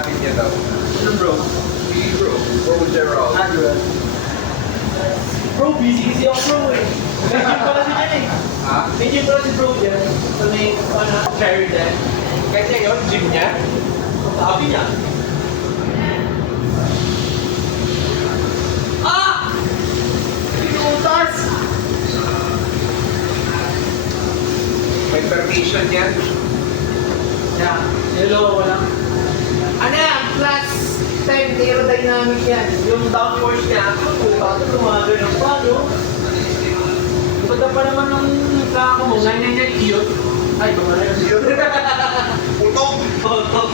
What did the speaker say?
Hanapin niya daw. Ano bro? Si bro. Bro Gerald. Andrew. Bro, busy ako bro eh. May gym pala si Jen eh. Ha? May gym pala si bro Jen. So may carry din. Kanya yun, gym niya. Sabi niya. Ah! Pinutas! May permission yan. Yeah, hello, wala. Ano yan? Class 10 aerodynamic yan. Yung downforce niya, bakit lumaga ng palo? Ipagda pa naman ng kako mo, ganyan yan, iyot. Ay, baka na yun. Putok! Iyot.